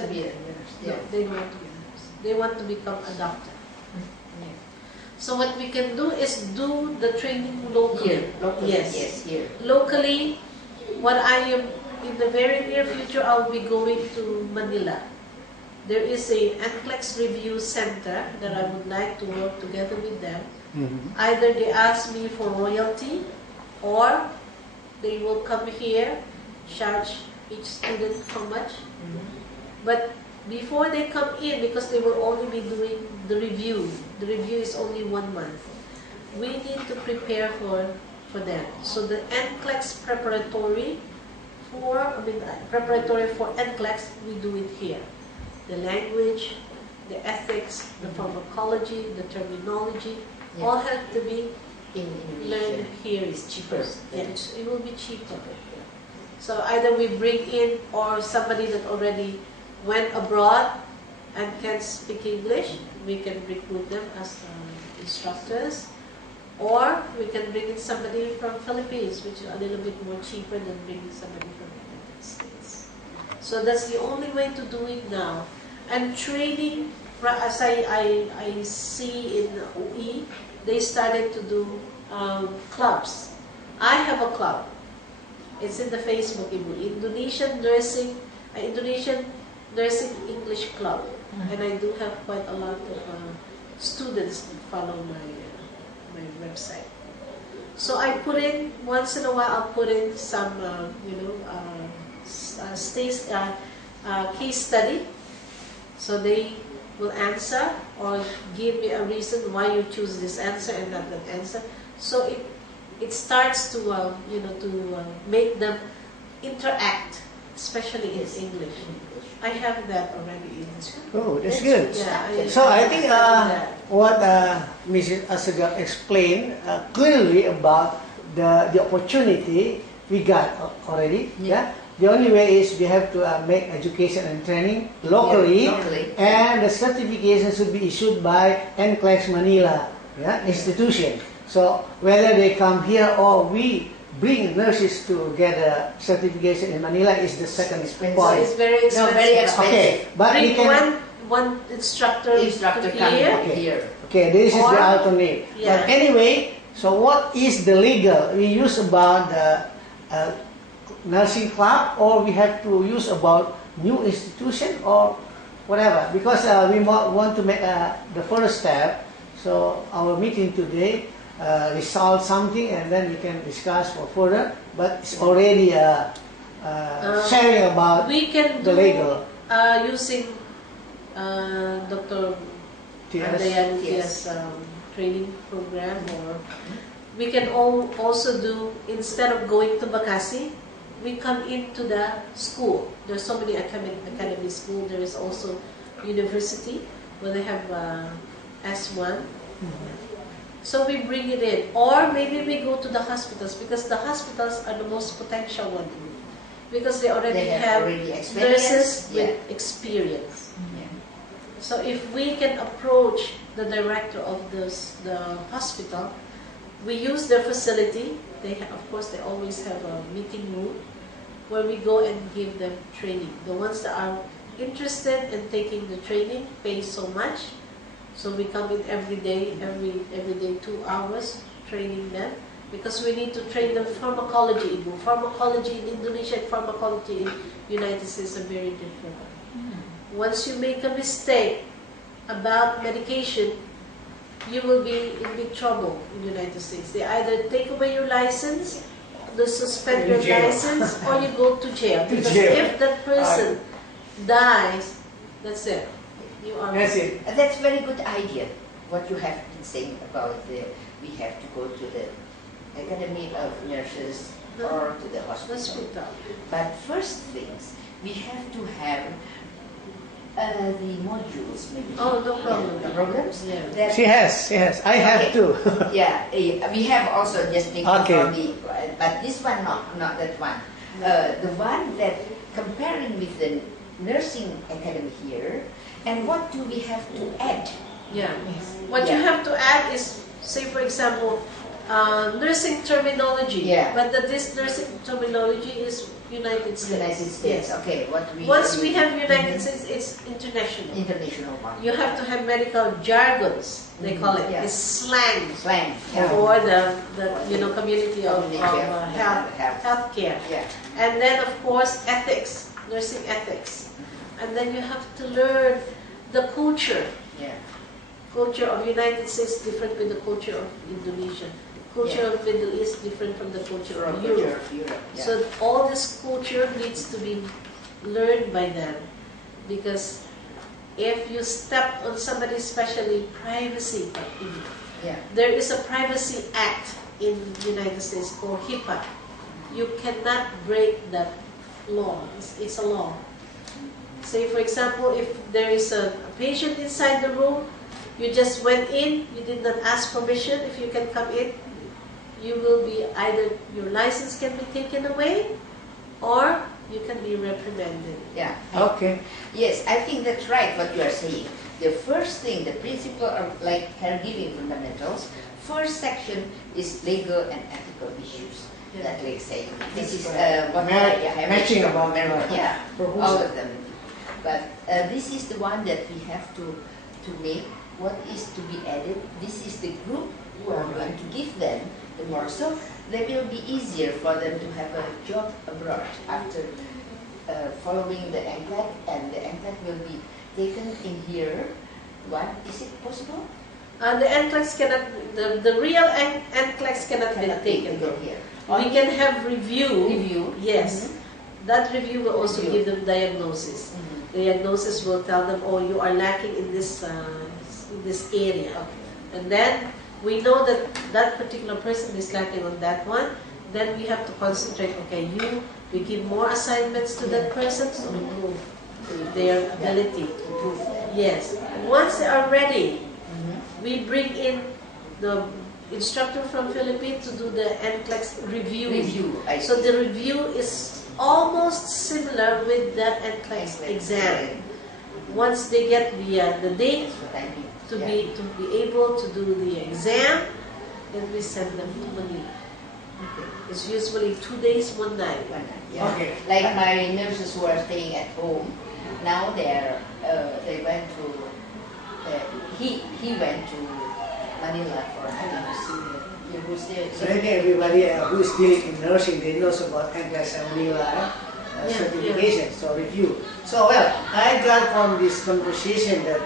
To be a nurse. No, Yeah. they don't want to be a nurse. They want to become a doctor. Yeah. So what we can do is do the training locally. Here, locally. Yes. Yes, here. Locally, what I am in the very near future, I'll be going to Manila. There is a NCLEX review center that I would like to work together with them. Either they ask me for royalty, or they will come here, charge each student how much. But before they come in, because they will only be doing the review is only 1 month. We need to prepare for them. So the NCLEX preparatory preparatory for NCLEX, we do it here. The language, the ethics, the pharmacology, the terminology, all have to be learned here. It's cheaper. Yes, it will be cheaper. So either we bring in or somebody that already went abroad and can speak English, we can recruit them as instructors, or we can bring in somebody from Philippines, which is a little bit more cheaper than bringing somebody from the United States. So that's the only way to do it now. And training, as I see in UE, they started to do clubs. I have a club. It's in the Facebook, Indonesian Nursing English Club, and I do have quite a lot of students that follow my website. So I put in once in a while. I'll put in some case study, so they will answer or give me a reason why you choose this answer and not that answer. So it starts to make them interact, especially in English. I have that already. Oh, that's good. Yeah, So I think what Mrs. Asagam explained clearly about the opportunity we got already. Yeah. The only way is we have to make education and training locally, and the certification should be issued by NCLEX Manila institution. So whether they come here or we bring nurses to get a certification in Manila is the second point. It's very expensive. No, very expensive. Okay, but bring we can one instructor come here. here. Okay, this is Or- the alternate. Yeah. But anyway, so what is the legal? We use about the nursing club, or we have to use about new institution or whatever, because we want to make the first step. So our meeting today resolve something, and then we can discuss for further. But it's already sharing about We can the do legal. using Dr. TS. Dayan's training program, or we can also do, instead of going to Bakassi, we come into the school. There's so many academy school. There is also university where they have S1. So we bring it in, or maybe we go to the hospitals, because the hospitals are the most potential one, because they already have nurses with experience. So if we can approach the director of the hospital, we use their facility. Of course, they always have a meeting room where we go and give them training. The ones that are interested in taking the training pay so much. So we come in every day 2 hours training them, because we need to train them pharmacology. Pharmacology in Indonesia and pharmacology in United States are very different. Once you make a mistake about medication, you will be in big trouble in the United States. They either take away your license, they suspend your license, or you go to jail. Because if that person dies, that's it. That's it. That's very good idea. What you have been saying about we have to go to the Academy of Nurses or to the hospital. But first things, we have to have the modules, maybe. Oh, no problem. The programs. Yeah. That She has. I have too. Yeah, we have also just making Okay. for the, but this one not that one. The one that comparing with the nursing academy here, and what do we have to add? Yeah. What you have to add is, say for example, nursing terminology. Yeah. But this nursing terminology is United States. United States. Yes. Okay. Once we have United States, it's international. International one. You have to have medical jargons. They call it. Yeah. It's slang Slang. for the community of healthcare. Yeah. And then of course ethics, nursing ethics. And then you have to learn the culture. Yeah. Culture of United States different with the culture of Indonesia. Culture of Middle East different from the culture of Europe. Yeah. So all this culture needs to be learned by them, because if you step on somebody, especially privacy, Yeah. there is a Privacy Act in the United States called HIPAA. You cannot break that law. It's a law. Say for example, if there is a patient inside the room, you just went in, you did not ask permission if you can come in, you will be either your license can be taken away or you can be reprimanded. Yeah. Okay. Yes, I think that's right what you are saying. The first thing, the principle of like caregiving fundamentals, first section is legal and ethical issues. Yeah. That like say this is right. what Matching I have about yeah, proposal. all of them. But this is the one that we have to make. What is to be added? This is the group who are going to give them the morsel. They will be easier for them to have a job abroad after following the NCLEX, and the NCLEX will be taken in here. What is it possible? The NCLEX cannot, the real NCLEX cannot be taken. Here. We can have review. Review. Yes. That review will also give them diagnosis. Diagnosis will tell them, oh, you are lacking in this area. Okay. And then we know that that particular person is lacking on that one. Then we have to concentrate. Okay, we give more assignments to that person to improve their ability. Yes. Once they are ready, we bring in the instructor from Philippines to do the NCLEX review. So the review is almost similar with the NCLEX exam. Once they get the date to be able to do the exam, then we send them to Manila. It's usually 2 days, 1 night. Yeah. Okay. Like my nurses who are staying at home, now they went to he went to Manila for So I think everybody who is dealing in nursing, they knows about NCLEX and Manila certification, so review. So well, I got from this conversation that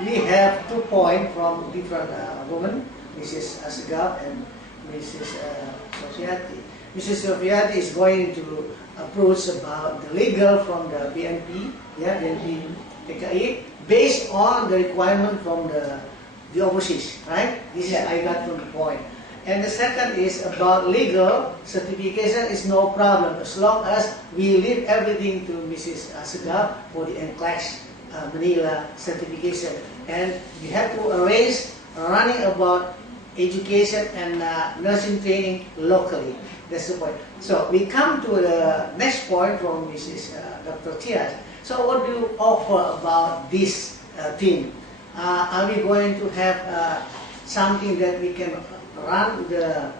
we have 2 points from different women, Mrs. Asgaf and Mrs. Sofiati. Mrs. Sofiati is going to approach about the legal from the BNP, BNP PKI, based on the requirement from the overseas, right? This is I got from the point. And the second is about legal certification is no problem as long as we leave everything to Mrs. Asgaf for the NCLEX Manila certification. And we have to arrange running about education and nursing training locally. That's the point. So we come to the next point from Mrs. Dr. Tias. So what do you offer about this team? Are we going to have something that we can run the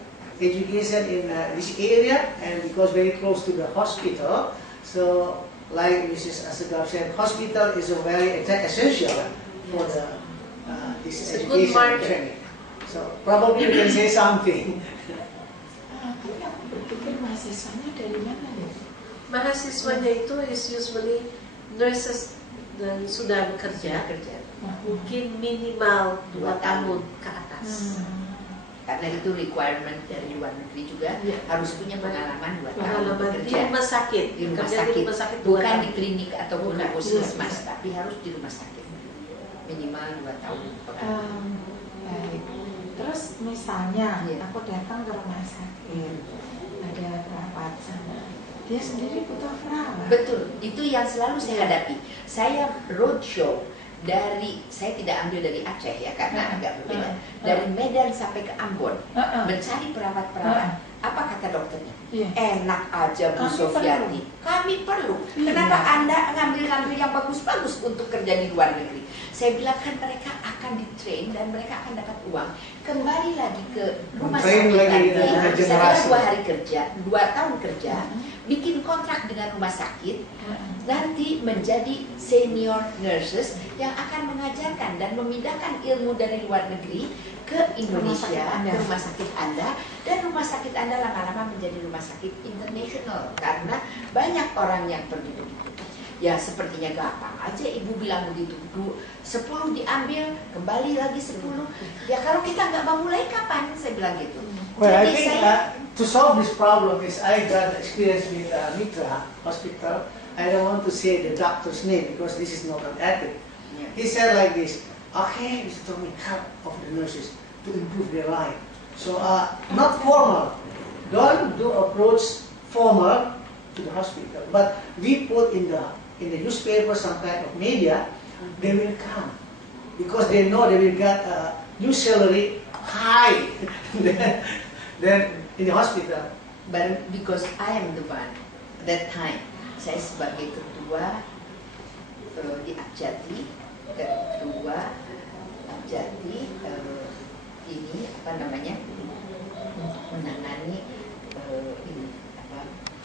education in this area, and because very close to the hospital, so like Mrs. Asgaf said, hospital is a very essential for the this It's a education good market. and training. So probably you can say something. Mahasiswanya dari mana ya? Mahasiswanya itu is usually nurses dan sudah bekerja, mungkin minimal 2 tahun ke atas. Karena itu requirement dari luar negeri juga harus punya pengalaman 2 tahun Pengalaman di bekerja rumah sakit, di rumah kerja sakit, di rumah sakit 2 bukan tahun. di klinik ataupun di Bukan. puskesmas, tapi harus di rumah sakit minimal 2 tahun pengalaman. Baik. Terus misalnya aku datang ke rumah sakit, ada perawat sana, dia sendiri butuh perawat. Betul, itu yang selalu saya hadapi. Saya roadshow saya tidak ambil dari Aceh ya karena agak berbeda. Dari Medan sampai ke Ambon, mencari perawat-perawat. Apa kata dokternya? Enak aja Bu Sofiati. Kami perlu. Kenapa Anda ngambil yang bagus-bagus untuk kerja di luar negeri? Saya bilang kan mereka akan di-train dan mereka akan dapat uang. Kembali lagi ke rumah Train sakit lagi nanti, dengan setelah generasi. 2 hari kerja, 2 tahun kerja, bikin kontrak dengan rumah sakit, nanti menjadi senior nurses yang akan mengajarkan dan memindahkan ilmu dari luar negeri ke Indonesia, ke rumah sakit Anda, dan rumah sakit Anda lama-lama menjadi rumah sakit internasional karena banyak orang yang pergi begitu. Ya sepertinya gampang aja ibu bilang begitu, 10 diambil, kembali lagi 10. Ya kalau kita nggak mau mulai kapan? Saya bilang gitu. Well, I Jadi think saya to solve this problem is I got experience with Mitra Hospital. I don't want to say the doctor's name because this is not an ethic. Yeah. He said like this, okay, Mr. Tommy, help of the nurses to improve their life. So not formal. Don't do approach formal to the hospital. But we put in the newspaper, some kind of media, they will come. Because they know they will get a new salary high than in the hospital. But because I am the one that time, saya sebagai ketua di Akjati